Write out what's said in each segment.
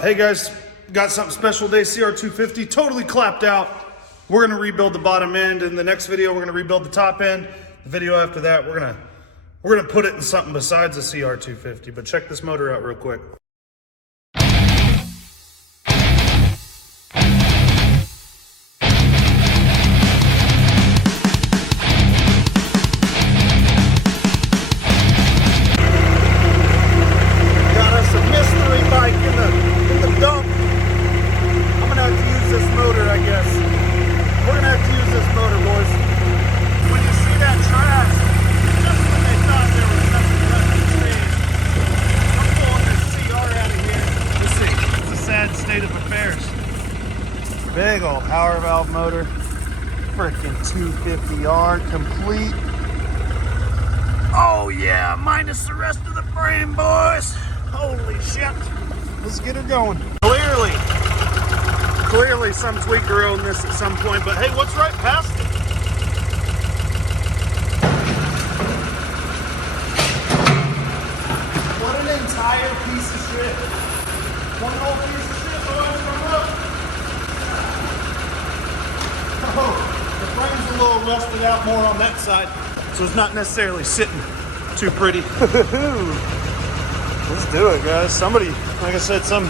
Hey guys, got something special today. CR250, totally clapped out. We're gonna rebuild the bottom end. In the next video, we're gonna rebuild the top end. The video after that, we're gonna put it in something besides a CR250. But check this motor out real quick. Got us a mystery bike in the dump. I'm gonna have to use this motor, I guess. We're gonna have to use this motor, boys. When you see that trash, just when they thought there was nothing left to change, I'm pulling this CR out of here. Let's see, it's a sad state of affairs. Big old power valve motor, freaking 250R complete. Oh yeah, minus the rest of the frame, boys. Holy shit. Let's get her going. Clearly some tweaker owned this at some point, but hey, what's right past it? What an entire piece of shit. One whole piece of shit, boys, come up. Oh, the frame's a little rusted out more on that side, so it's not necessarily sitting too pretty. Let's do it, guys. Somebody, like I said, some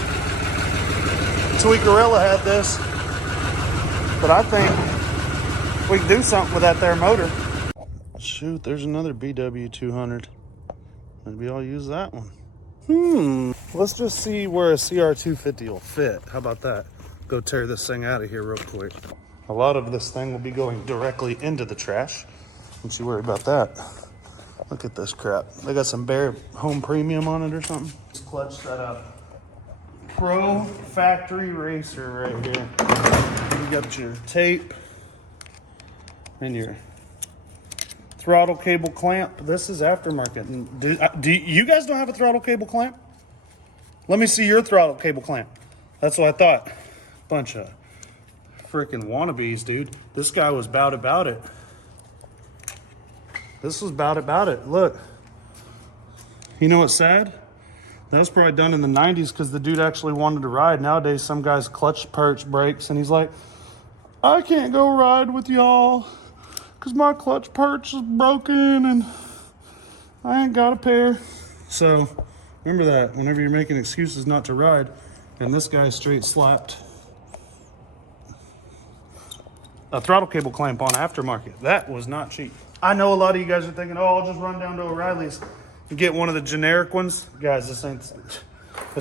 tweakerella had this, but I think we can do something with that there motor. Shoot, there's another BW200. Maybe I'll use that one. Let's just see where a CR250 will fit. How about that? Go tear this thing out of here real quick. A lot of this thing will be going directly into the trash. Don't you worry about that. Look at this crap. They got some bare home premium on it or something. Just clutch that up. Pro factory racer right here. You got your tape and your throttle cable clamp. This is aftermarket. Do you guys don't have a throttle cable clamp? Let me see your throttle cable clamp. That's what I thought. Bunch of freaking wannabes, dude. This guy was about it. This was about it. Look. You know what's sad? That was probably done in the 90s because the dude actually wanted to ride. Nowadays, some guy's clutch perch breaks and he's like, I can't go ride with y'all because my clutch perch is broken and I ain't got a pair. So remember that whenever you're making excuses not to ride. And this guy straight slapped a throttle cable clamp on aftermarket. That was not cheap. I know a lot of you guys are thinking, oh, I'll just run down to O'Reilly's and get one of the generic ones. Guys, it's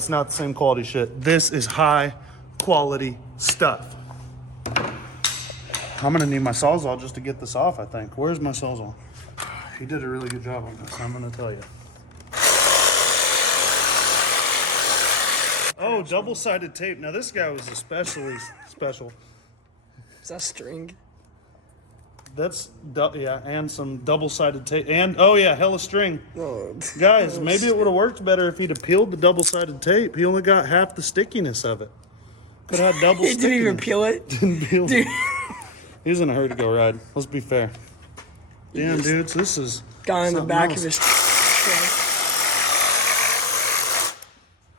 not the same quality shit. This is high quality stuff. I'm gonna need my Sawzall just to get this off, I think. Where's my Sawzall? He did a really good job on this, I'm gonna tell you. Oh, double-sided tape. Now this guy was especially special. Is that string? That's, yeah, and some double-sided tape. And, oh yeah, hella string. Oh, guys, maybe it would have worked better if he'd have peeled the double-sided tape. He only got half the stickiness of it. Could have had double stickiness. He didn't even peel it? Didn't peel it. He was in a hurry to go ride. Let's be fair. Damn, dudes, this is got in the back of his...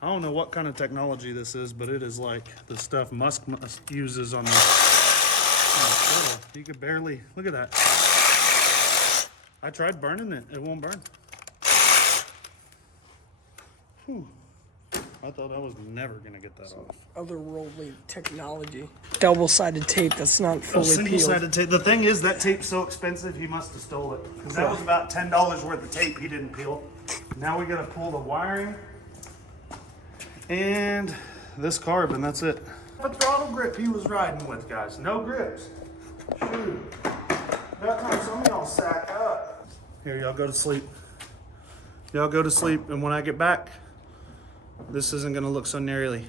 I don't know what kind of technology this is, but it is like the stuff Musk uses on the shuttle. You could barely, look at that. I tried burning it, it won't burn. Whew. I thought I was never gonna get that off. Otherworldly technology. Double-sided tape that's not fully peeled. Single-sided tape. The thing is, that tape's so expensive, he must have stole it. Because that was about $10 worth of tape he didn't peel. Now we gotta pull the wiring. And this carb, and that's it. A throttle grip he was riding with, guys. No grips. Shoot. About time some of y'all sack up. Here, y'all go to sleep. Y'all go to sleep, and when I get back, this isn't gonna look so gnarly.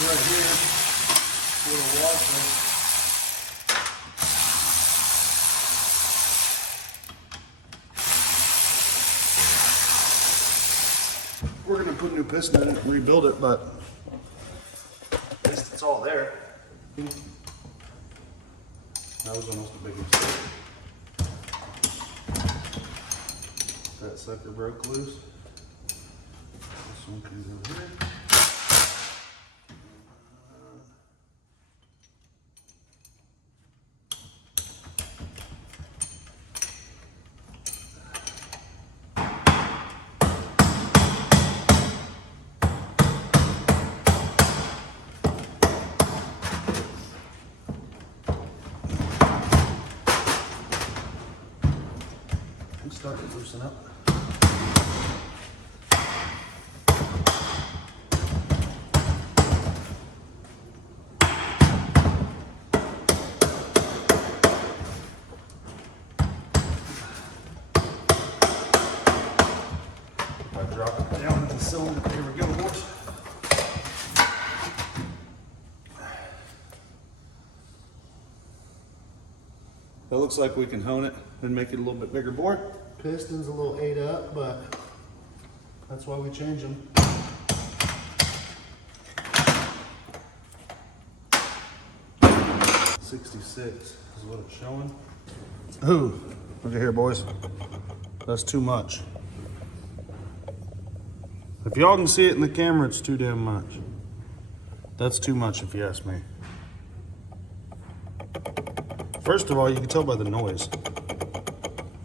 Right here, little washer. We're gonna put new piston in it and rebuild it, but at least it's all there. That was almost a big mistake. That sucker broke loose. This one comes over here. Start to loosen up. If I drop it down into the cylinder, here we go, boys. That looks like we can hone it and make it a little bit bigger bore. Piston's a little ate up, but that's why we change them. 66 is what it's showing. Ooh, look at here, boys. That's too much. If y'all can see it in the camera, it's too damn much. That's too much if you ask me. First of all, you can tell by the noise.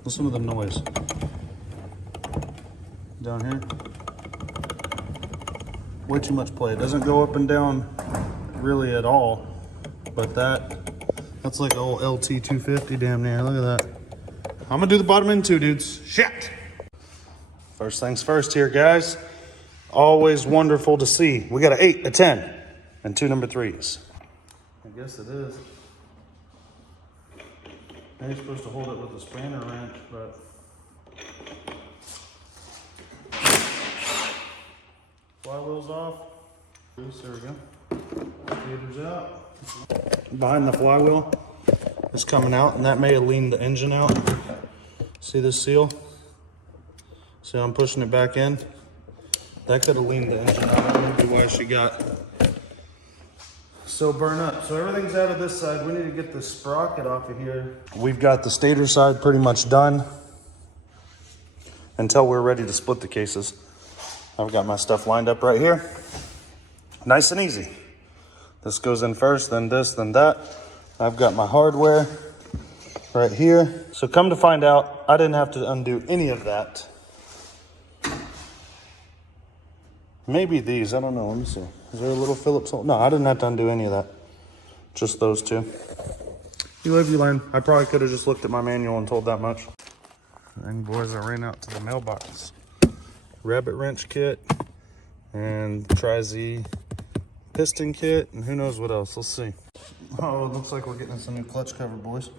Listen to the noise. Down here. Way too much play. It doesn't go up and down really at all. But that's like an old LT250 damn near. Look at that. I'm gonna do the bottom end too, dudes. Shit! First things first here, guys. Always wonderful to see. We got an 8, a 10, and 2 number 3s. I guess it is. You're supposed to hold it with a spanner wrench, but flywheel's off. There we go. Feeder's out. Behind the flywheel is coming out, and that may have leaned the engine out. See this seal? See how I'm pushing it back in? That could have leaned the engine out. That may be why she got so burn up. So everything's out of this side. We need to get the sprocket off of here. We've got the stator side pretty much done until we're ready to split the cases. I've got my stuff lined up right here. Nice and easy. This goes in first, then this, then that. I've got my hardware right here. So come to find out, I didn't have to undo any of that. Maybe these, I don't know, let me see. Is there a little Phillips hole? No, I didn't have to undo any of that. Just those two. You live, you learn. I probably could have just looked at my manual and told that much. And boys, I ran out to the mailbox. Rabbit wrench kit and Tri-Z piston kit and who knows what else. Let's see. Oh, it looks like we're getting us a new clutch cover, boys.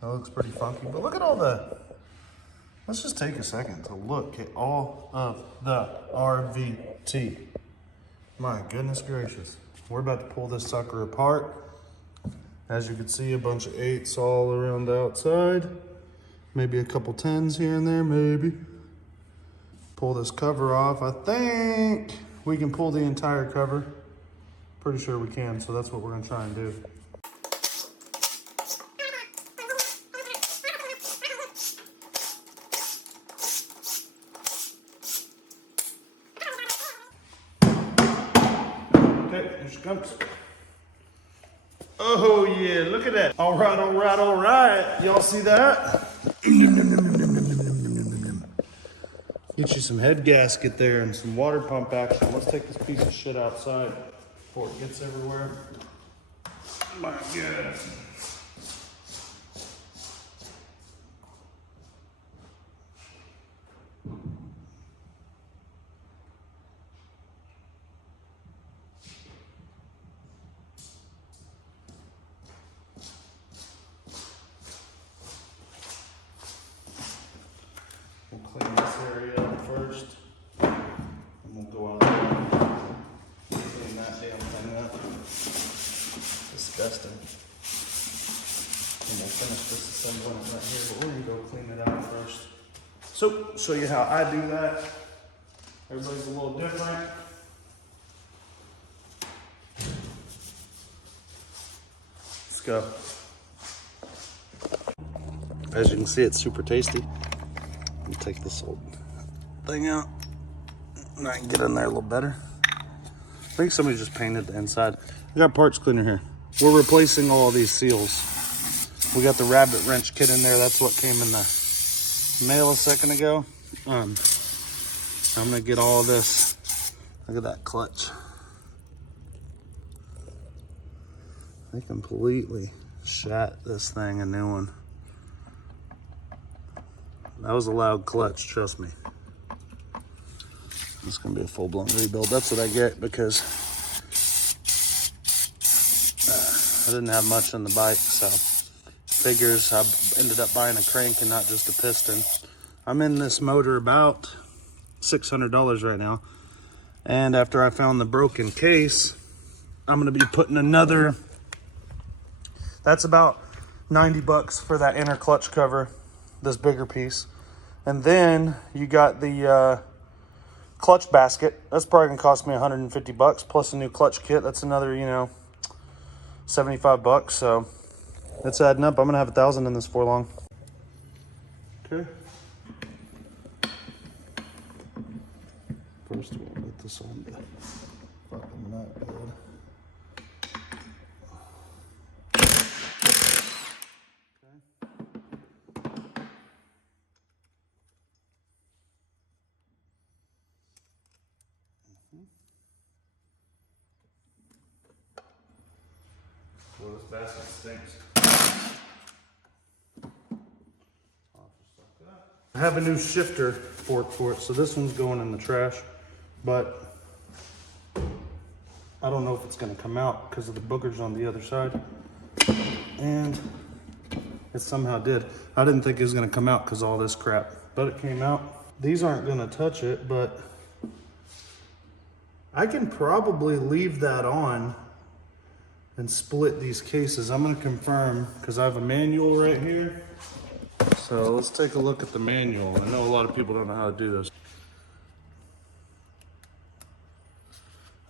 That looks pretty funky, but look at all that. Let's just take a second to look at all of the RVT. My goodness gracious. We're about to pull this sucker apart. As you can see, a bunch of 8s all around the outside. Maybe a couple 10s here and there, maybe. Pull this cover off. I think we can pull the entire cover. Pretty sure we can, so that's what we're gonna try and do. Here she comes. Oh yeah, look at that. All right, all right, all right. Y'all see that? Get you some head gasket there and some water pump action. Let's take this piece of shit outside before it gets everywhere. My God. We'll clean this area up first, and we'll go out there and clean that damn thing up. Disgusting. And we'll finish this assembly right here, but we're gonna go clean it out first. So, show you how I do that. Everybody's a little different. Let's go. As you can see, it's super tasty. Let me take this old thing out. And I can get in there a little better. I think somebody just painted the inside. We got parts cleaner here. We're replacing all these seals. We got the rabbit wrench kit in there. That's what came in the mail a second ago. I'm gonna get all of this. Look at that clutch. They completely shat this thing a new one. That was a loud clutch, trust me. It's gonna be a full-blown rebuild. That's what I get because I didn't have much on the bike, so figures I ended up buying a crank and not just a piston. I'm in this motor about $600 right now. And after I found the broken case, I'm gonna be putting another, that's about 90 bucks for that inner clutch cover, this bigger piece. And then you got the clutch basket. That's probably gonna cost me 150 bucks plus a new clutch kit. That's another, you know, 75 bucks. So it's adding up. I'm gonna have 1,000 in this for long. Okay. First we'll put this on the fucking nut, dude. Well, this basket stinks. I have a new shifter fork for it, so this one's going in the trash, but I don't know if it's gonna come out because of the boogers on the other side. And it somehow did. I didn't think it was gonna come out because of all this crap, but it came out. These aren't gonna touch it, but I can probably leave that on and split these cases. I'm gonna confirm because I have a manual right here. So let's take a look at the manual. I know a lot of people don't know how to do this.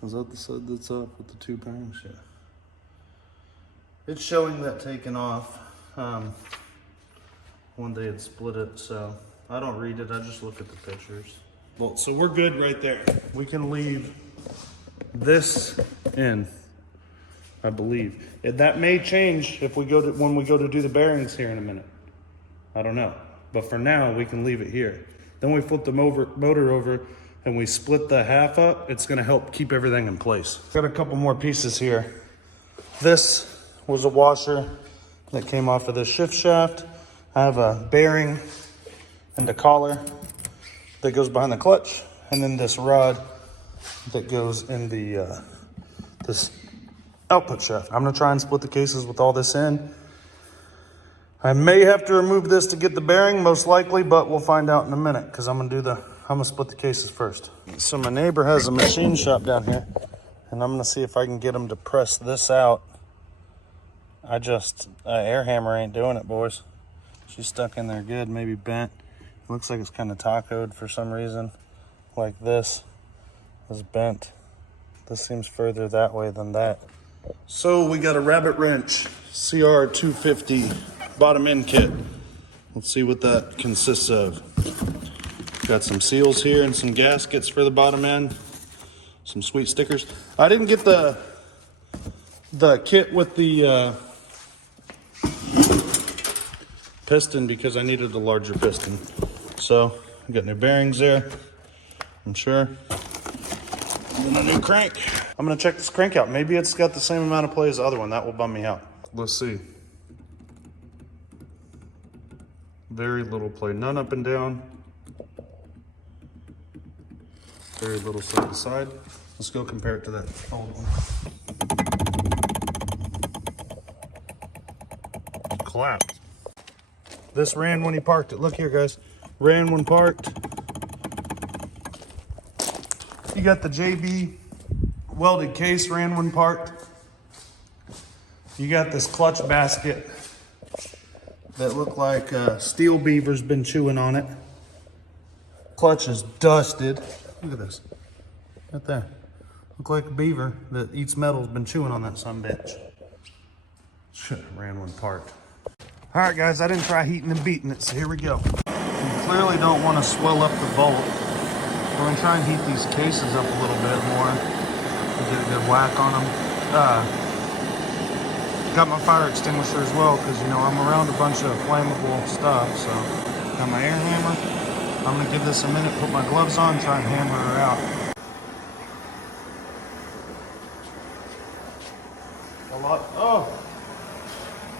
Is that the side that's up with the two bearings? Yeah. It's showing that taken off when they had split it, so I don't read it, I just look at the pictures. Well, so we're good right there. We can leave this in, I believe. That may change if we go to, when we go to do the bearings here in a minute. I don't know, but for now we can leave it here. Then we flip the motor over and we split the half up. It's gonna help keep everything in place. Got a couple more pieces here. This was a washer that came off of the shift shaft. I have a bearing and a collar that goes behind the clutch, and then this rod that goes in the this output shaft. I'm gonna try and split the cases with all this in. I may have to remove this to get the bearing, most likely, but we'll find out in a minute because I'm gonna split the cases first. So my neighbor has a machine shop down here, and I'm gonna see if I can get him to press this out. Air hammer ain't doing it, boys. She's stuck in there good, maybe bent. It looks like it's kind of tacoed for some reason. Like this is bent. This seems further that way than that. So we got a rabbit wrench, CR250 bottom end kit. Let's see what that consists of. Got some seals here and some gaskets for the bottom end. Some sweet stickers. I didn't get the kit with the piston because I needed a larger piston. So I got new bearings there, I'm sure. And then a new crank. I'm gonna check this crank out. Maybe it's got the same amount of play as the other one. That will bum me out. Let's see. Very little play, none up and down. Very little side to side. Let's go compare it to that old one. Collapsed. This ran when he parked it. Look here, guys. Ran when parked. You got the JB welded case, ran when parked. You got this clutch basket that looked like Steel Beaver's been chewing on it. Clutch is dusted. Look at this. Right there. Look like a beaver that eats metal's been chewing on that sumbitch. Should have ran one part. All right, guys, I didn't try heating and beating it, so here we go. You clearly don't want to swell up the bolt. We're gonna try and heat these cases up a little bit more and get a good whack on them. Got my fire extinguisher as well, because you know I'm around a bunch of flammable stuff, so got my air hammer. I'm gonna give this a minute, put my gloves on, try and hammer her out.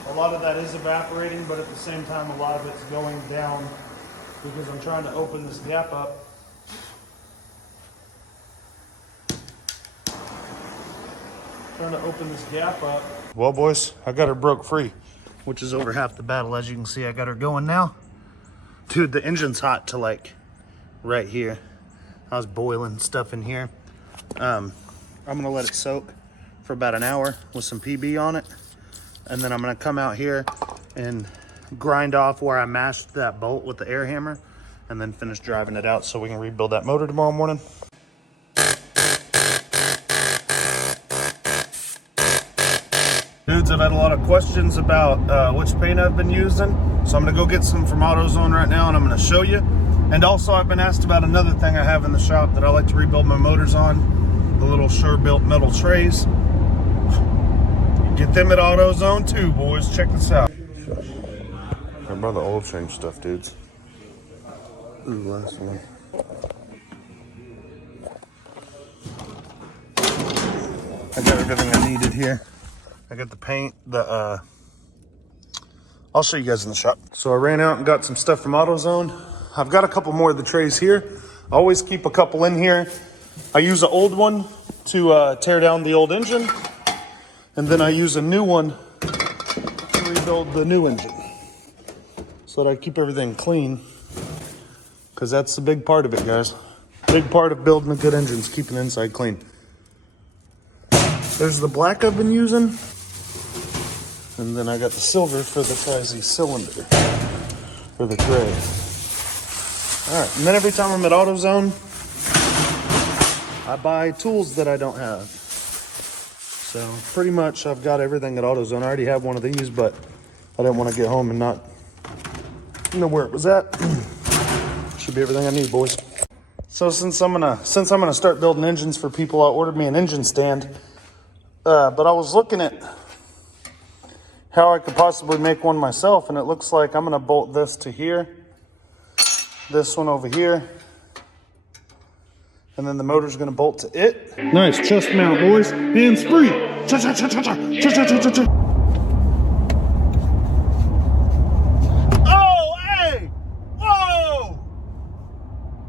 A lot of that is evaporating, but at the same time, a lot of it's going down because I'm trying to open this gap up. Well, boys, I got her broke free, which is over half the battle. As you can see, I got her going now. Dude, the engine's hot to like right here. I was boiling stuff in here. I'm gonna let it soak for about an hour with some PB on it. And then I'm gonna come out here and grind off where I mashed that bolt with the air hammer and then finish driving it out so we can rebuild that motor tomorrow morning. Dudes, I've had a lot of questions about which paint I've been using. So I'm gonna go get some from AutoZone right now and I'm gonna show you. And also I've been asked about another thing I have in the shop that I like to rebuild my motors on. The little Sure-Built metal trays. Get them at AutoZone too, boys. Check this out. I brought the oil change stuff, dudes. Ooh, last one. I got everything I needed here. I got the paint, I'll show you guys in the shop. So I ran out and got some stuff from AutoZone. I've got a couple more of the trays here. I always keep a couple in here. I use an old one to tear down the old engine. And then I use a new one to rebuild the new engine so that I keep everything clean, because that's the big part of it, guys. Big part of building a good engine is keeping the inside clean. There's the black I've been using, and then I got the silver for the Tri-Z cylinder for the gray. All right, and then every time I'm at AutoZone, I buy tools that I don't have. So pretty much I've got everything at AutoZone. I already have one of these, but I didn't want to get home and not know where it was at. Should be everything I need, boys. So since I'm gonna start building engines for people, I ordered me an engine stand. But I was looking at how I could possibly make one myself, and it looks like I'm gonna bolt this to here, this one over here, and then the motor's gonna bolt to it. Nice chest mount, boys. Hands free. Oh, hey! Whoa!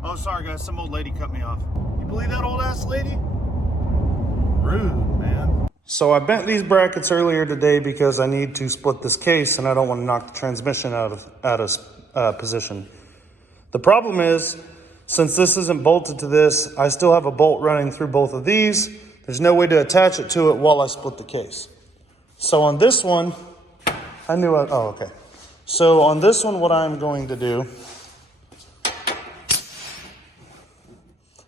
Oh, sorry, guys. Some old lady cut me off. You believe that old ass lady? Rude, man. So I bent these brackets earlier today because I need to split this case, and I don't want to knock the transmission out of position. The problem is, since this isn't bolted to this, I still have a bolt running through both of these. There's no way to attach it to it while I split the case. So on this one, oh, okay. So on this one, what I'm going to do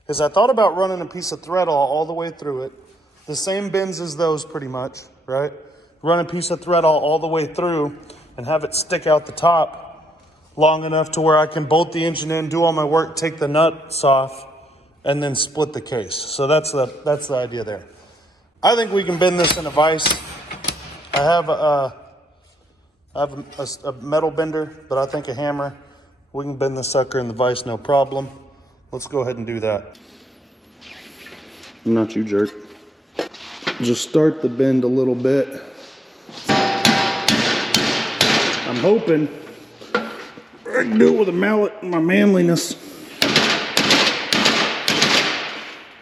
is I thought about running a piece of thread all the way through it. The same bends as those pretty much, right? Run a piece of thread all the way through and have it stick out the top long enough to where I can bolt the engine in, do all my work, take the nuts off, and then split the case. So that's the idea there. I think we can bend this in a vise. I have a metal bender, but I think a hammer. We can bend this sucker in the vise, no problem. Let's go ahead and do that. Not you, jerk. Just start the bend a little bit. I'm hoping I can do it with a mallet and my manliness.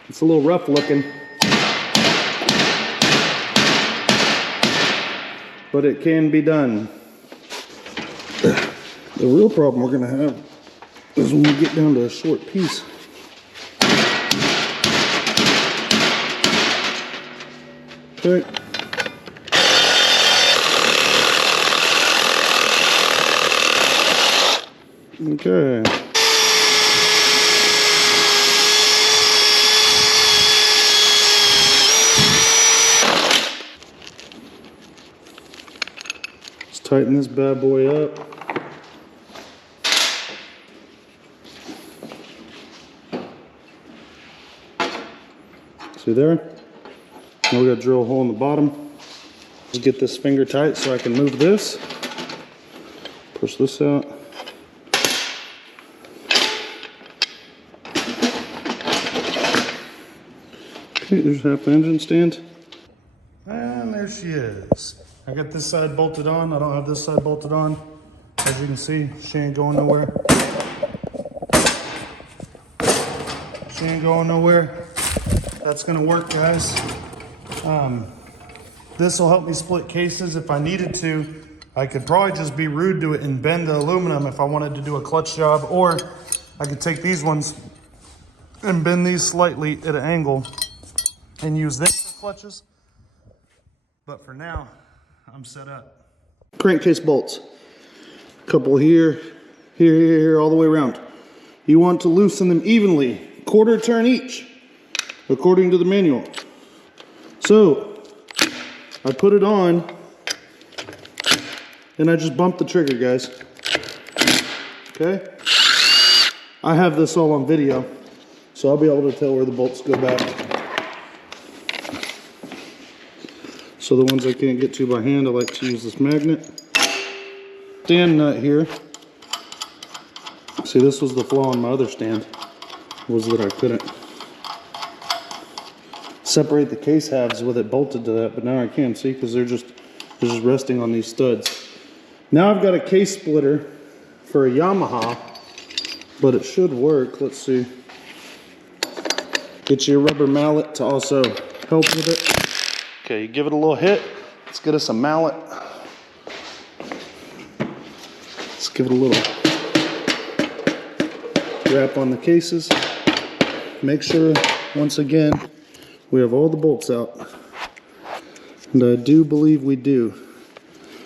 It's a little rough looking, but it can be done. The real problem we're gonna have is when we get down to a short piece. Okay. Okay. tighten this bad boy up. See there? Now we gotta drill a hole in the bottom. Just get this finger tight so I can move this. Push this out. Okay, there's half the engine stand. And there she is. I got this side bolted on. I don't have this side bolted on. As you can see, she ain't going nowhere. She ain't going nowhere. That's gonna work, guys. This will help me split cases if I needed to. I could probably just be rude to it and bend the aluminum if I wanted to do a clutch job, or I could take these ones and bend these slightly at an angle and use them for clutches. But for now, I'm set up. Crankcase bolts. Couple here, here, all the way around. You want to loosen them evenly, quarter turn each, according to the manual. So, I put it on, and I just bump the trigger, guys. Okay? I have this all on video, so I'll be able to tell where the bolts go back. So the ones I can't get to by hand, I like to use this magnet. Stand nut here. See, this was the flaw in my other stand, was that I couldn't separate the case halves with it bolted to that, but now I can, see, because they're just resting on these studs. Now I've got a case splitter for a Yamaha, but it should work. Let's see. Get your rubber mallet to also help with it. Okay, you give it a little hit. Let's get us a mallet. Let's give it a little wrap on the cases. Make sure, once again, we have all the bolts out. And I do believe we do.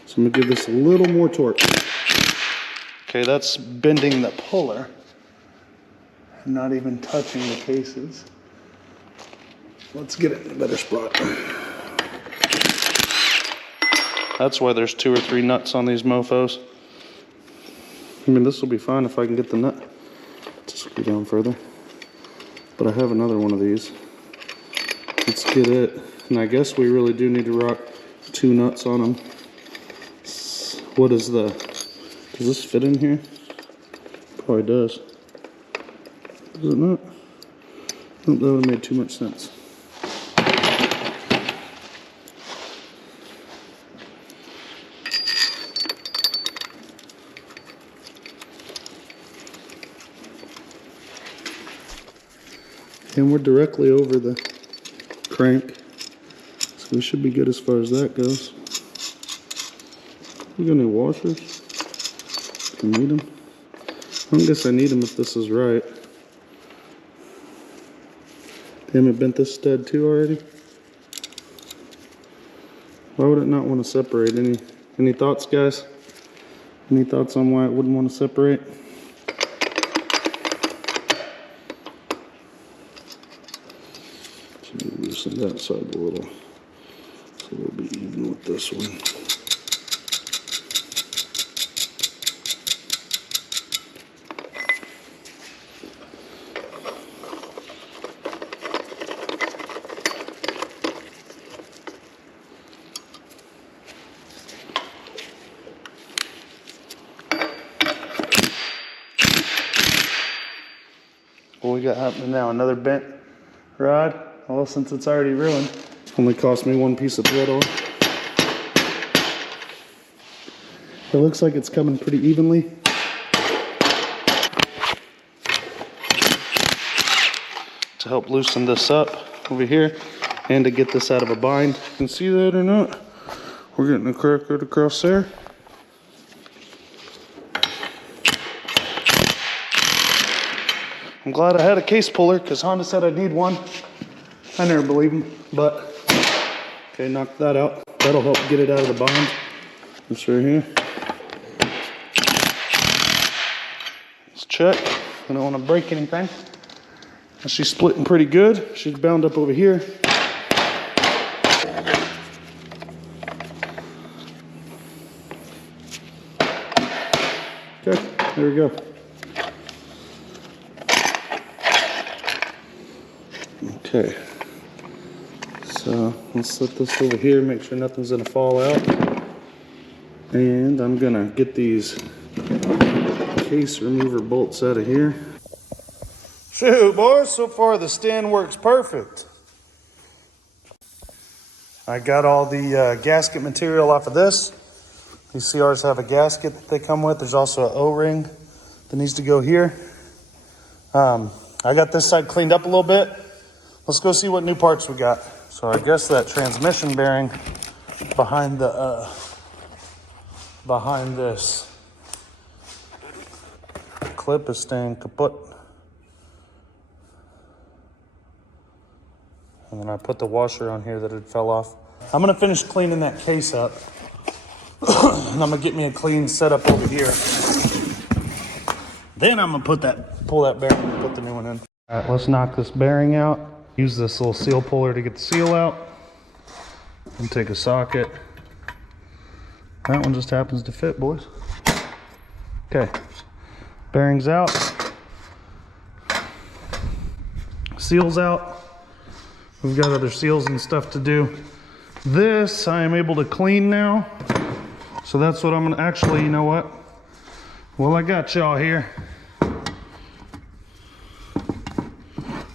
So I'm gonna give this a little more torque. Okay, that's bending the puller. Not even touching the cases. Let's get it in a better spot. That's why there's 2 or 3 nuts on these mofos. I mean, this will be fine if I can get the nut to screw down further. But I have another one of these. Let's get it. And I guess we really do need to rock 2 nuts on them. What is does this fit in here? Probably does. Does it not? Oh, that would have made too much sense. And we're directly over the crank, so we should be good as far as that goes. We got any washers? Do we need them? I don't guess I need them if this is right. Damn, it bent this stud too already. Why would it not want to separate? Any thoughts, guys? Any thoughts on why it wouldn't want to separate? Loosen that side a little, so we'll be even with this one. What we got happening now? Another bent rod? Well, since it's already ruined, only cost me 1 piece of thread on. It looks like it's coming pretty evenly. To help loosen this up over here and to get this out of a bind. You can see that or not? We're getting a crack right across there. I'm glad I had a case puller because Honda said I'd need one. I never believe him, but okay, knock that out. That'll help get it out of the bind. This right here. Let's check. I don't want to break anything. She's splitting pretty good. She's bound up over here. There we go. Okay. So let's set this over here, make sure nothing's gonna fall out. And I'm gonna get these case remover bolts out of here. Shoot, boys, so far the stand works perfect. I got all the gasket material off of this. These CRs have a gasket that they come with. There's also an O-ring that needs to go here. I got this side cleaned up a little bit. Let's go see what new parts we got. So I guess that transmission bearing behind the behind this clip is staying kaput. And then I put the washer on here that had fell off. I'm gonna finish cleaning that case up. And I'm gonna get me a clean setup over here. Then I'm gonna pull that bearing and put the new one in. All right, let's knock this bearing out. Use this little seal puller to get the seal out. And take a socket. That one just happens to fit, boys. Okay, bearings out. Seals out. We've got other seals and stuff to do. This I am able to clean now. So that's what I'm gonna, actually, you know what? Well, I got y'all here.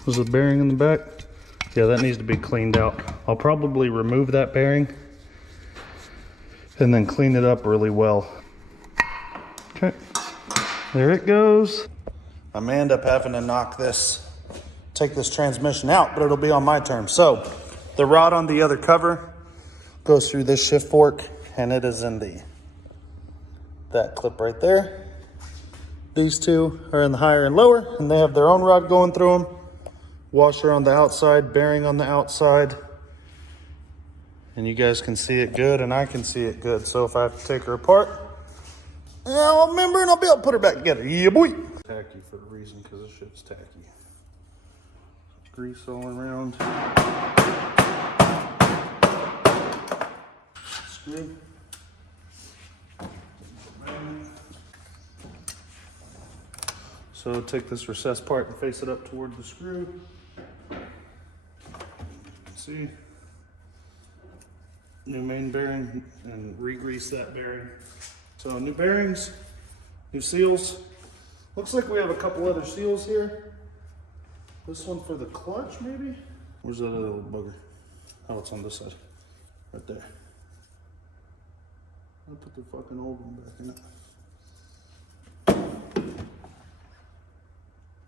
There's a bearing in the back. Yeah, that needs to be cleaned out. I'll probably remove that bearing and then clean it up really well. Okay, there it goes. I may end up having to take this transmission out, but it'll be on my terms. So the rod on the other cover goes through this shift fork, and it is in that clip right there. These two are in the higher and lower, and they have their own rod going through them. Washer on the outside, bearing on the outside. And you guys can see it good, and I can see it good. So if I have to take her apart, I'll remember and I'll be able to put her back together. Yeah, boy. Tacky for a reason, because this shit's tacky. Grease all around. Screw. So take this recessed part and face it up toward the screw. See? New main bearing, and re-grease that bearing. So new bearings, new seals. Looks like we have a couple other seals here. This one for the clutch, maybe? Where's that other little bugger? Oh, it's on this side. Right there. I'll put the fucking old one back in it.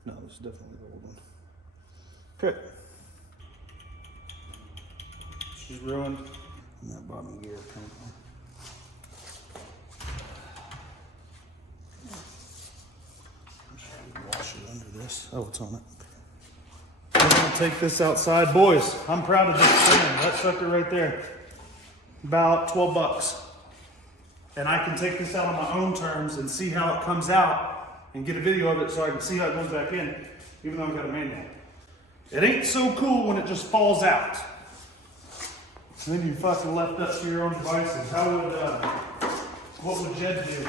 No, this is definitely the old one. Okay. She's ruined. And that bottom gear coming on. I should wash it under this. Oh, it's on it. I'm gonna take this outside. Boys, I'm proud of this stand. That sucker right there. About 12 bucks. And I can take this out on my own terms and see how it comes out and get a video of it so I can see how it goes back in, even though I've got a manual. It ain't so cool when it just falls out. And then you fucking left up to your own devices. What would Jed do?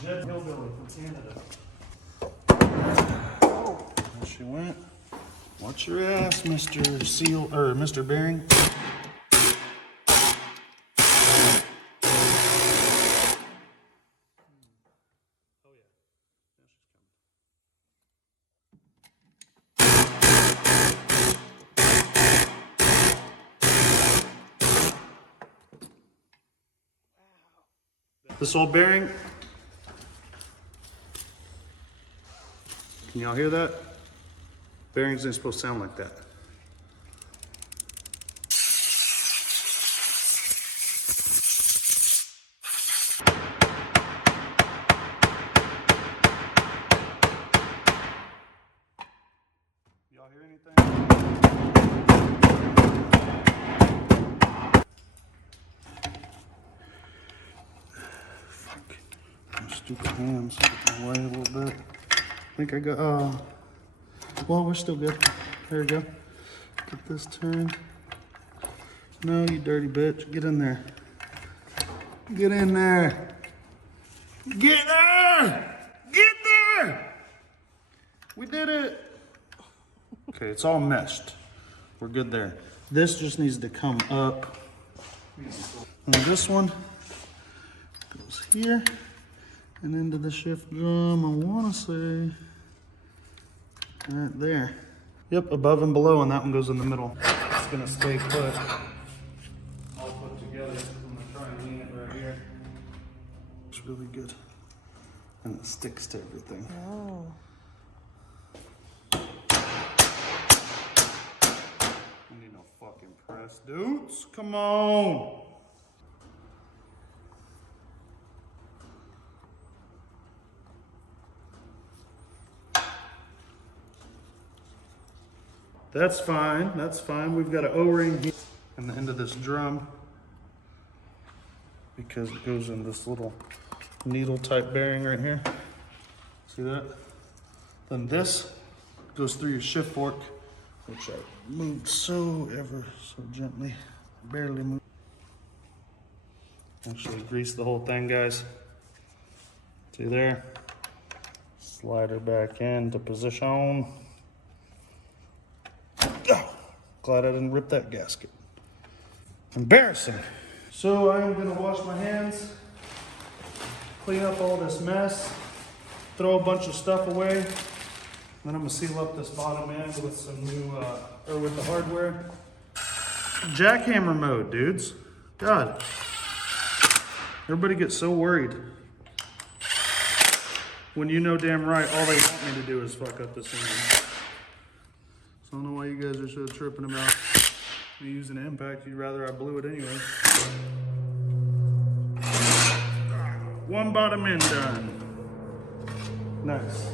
Jed Hillbilly from Canada. Oh, there she went. Watch your ass, Mr. Seal, or Mr. Bearing. This old bearing, can y'all hear that? Bearings ain't supposed to sound like that. Y'all hear anything? Stupid hands get away a little bit. I think I got, well, we're still good. There we go. Get this turned. No, you dirty bitch. Get in there. Get in there. Get there! Get there! We did it. Okay, it's all meshed. We're good there. This just needs to come up. And this one goes here and into the shift drum, I want to say right there. Yep, above and below, and that one goes in the middle. It's gonna stay put. All put together. I'm gonna try and lean it right here. It's really good. And it sticks to everything. Oh. I need no fucking press, dudes. Come on. That's fine, that's fine. We've got an O-ring here in the end of this drum because it goes in this little needle type bearing right here. See that? Then this goes through your shift fork, which I moved so gently, barely moved. Actually grease the whole thing, guys. See there? Slide her back into position. Oh, glad I didn't rip that gasket. Embarrassing. So I am gonna wash my hands, clean up all this mess, throw a bunch of stuff away. Then I'm gonna seal up this bottom end with some new, with the hardware. Jackhammer mode, dudes. God. Everybody gets so worried. When you know damn right all they want me to do is fuck up this engine. So I don't know why you guys are so tripping about me using an impact. You'd rather I blew it anyway. One bottom end done. Nice.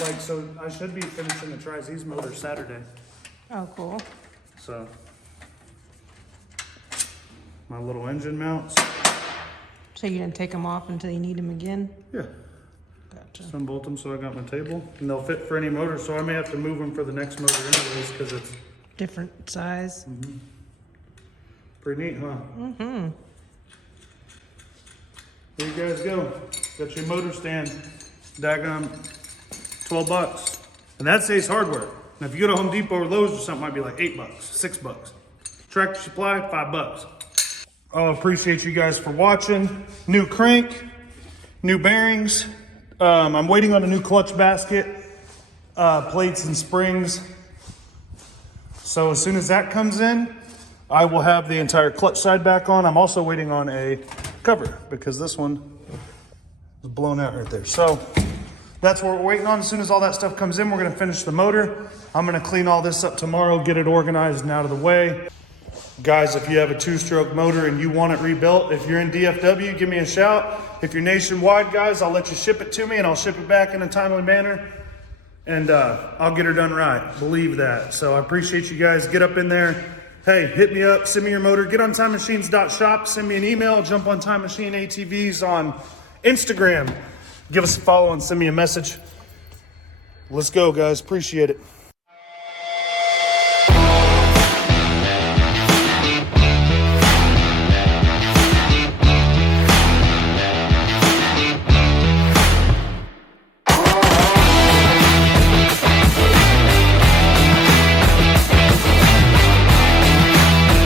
Like, so I should be finishing the Tri-Z's motor Saturday. Oh, cool. So, my little engine mounts. So you didn't take them off until you need them again? Yeah. Gotcha. Just unbolt them so I got my table. And they'll fit for any motor, so I may have to move them for the next motor anyways, because it's... Different size. Mm-hmm. Pretty neat, huh? Mm-hmm. There you guys go. Got your motor stand. Daggum, $12. And that's Ace Hardware. Now if you go to Home Depot or Lowe's or something, it might be like $8, $6. Tractor Supply, $5. I appreciate you guys for watching. New crank, new bearings. I'm waiting on a new clutch basket, plates and springs. So as soon as that comes in, I will have the entire clutch side back on. I'm also waiting on a cover because this one is blown out right there. So that's what we're waiting on. As soon as all that stuff comes in, we're gonna finish the motor. I'm gonna clean all this up tomorrow, get it organized and out of the way. Guys, if you have a 2-stroke motor and you want it rebuilt, if you're in DFW, give me a shout. If you're nationwide, guys, I'll let you ship it to me and I'll ship it back in a timely manner. And I'll get her done right, believe that. So I appreciate you guys. Get up in there. Hey, hit me up, send me your motor. Get on timemachines.shop, send me an email, jump on Time Machine ATVs on Instagram. Give us a follow and send me a message. Let's go, guys. Appreciate it.